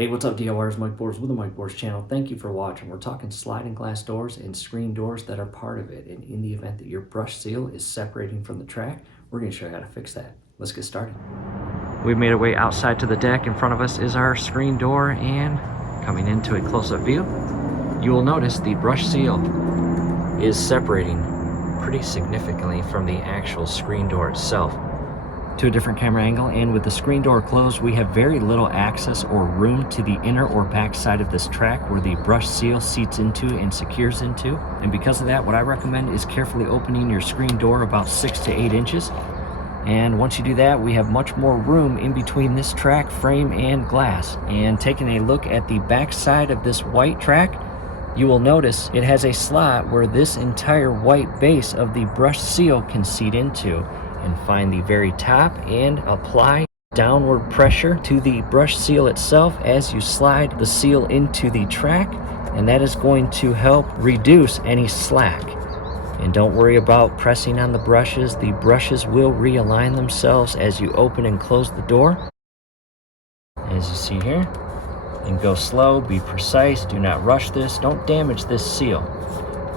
Hey, what's up, DIYers? Mike Bors with the Mike Bors channel. Thank you for watching. We're talking sliding glass doors and screen doors that are part of it. And in the event that your brush seal is separating from the track, we're going to show you how to fix that. Let's get started. We've made our way outside to the deck. In front of us is our screen door, and coming into a close-up view, you will notice the brush seal is separating pretty significantly from the actual screen door itself. To a different camera angle, and with the screen door closed, we have very little access or room to the inner or back side of this track where the brush seal seats into and secures into. And because of that, what I recommend is carefully opening your screen door about 6 to 8 inches. And once you do that, we have much more room in between this track frame and glass. And taking a look at the back side of this white track, you will notice it has a slot where this entire white base of the brush seal can seat into, and find the very top and apply downward pressure to the brush seal itself as you slide the seal into the track, and that is going to help reduce any slack. And don't worry about pressing on the brushes will realign themselves as you open and close the door, as you see here. And go slow, be precise, do not rush this, don't damage this seal.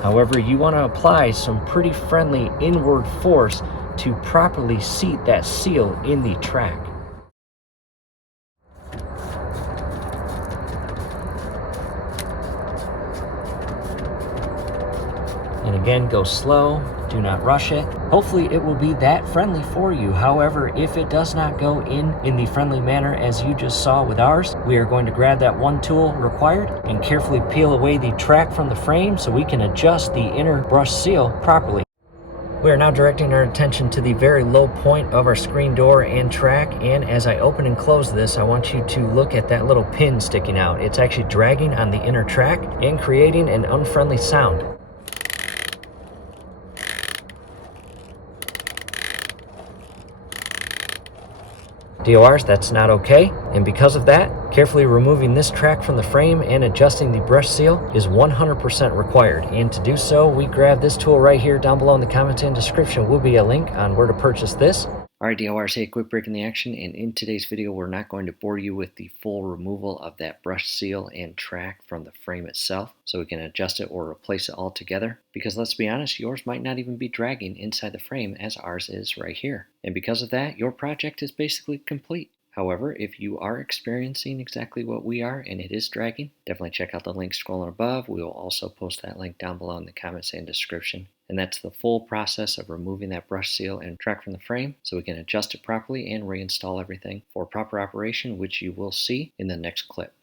However, you want to apply some pretty friendly inward force to properly seat that seal in the track. And again, go slow, do not rush it. Hopefully it will be that friendly for you. However, if it does not go in the friendly manner as you just saw with ours, we are going to grab that one tool required and carefully peel away the track from the frame so we can adjust the inner brush seal properly. We are now directing our attention to the very low point of our screen door and track, and as I open and close this, I want you to look at that little pin sticking out. It's actually dragging on the inner track and creating an unfriendly sound. DORs, that's not okay, and because of that, carefully removing this track from the frame and adjusting the brush seal is 100% required. And to do so, we grab this tool right here. Down below in the comments and description will be a link on where to purchase this. Alright, DIYers, hey, quick break in the action, and in today's video we're not going to bore you with the full removal of that brush seal and track from the frame itself, so we can adjust it or replace it altogether, because let's be honest, yours might not even be dragging inside the frame as ours is right here. And because of that, your project is basically complete. However, if you are experiencing exactly what we are and it is dragging, definitely check out the link scrolling above. We will also post that link down below in the comments and description. And that's the full process of removing that brush seal and track from the frame so we can adjust it properly and reinstall everything for proper operation, which you will see in the next clip.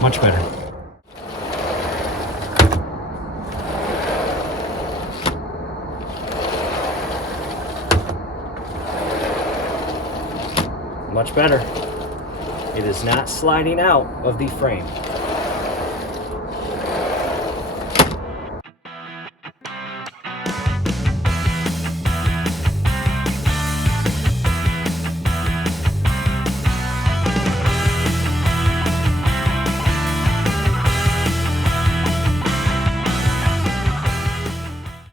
Much better. Much better. It is not sliding out of the frame.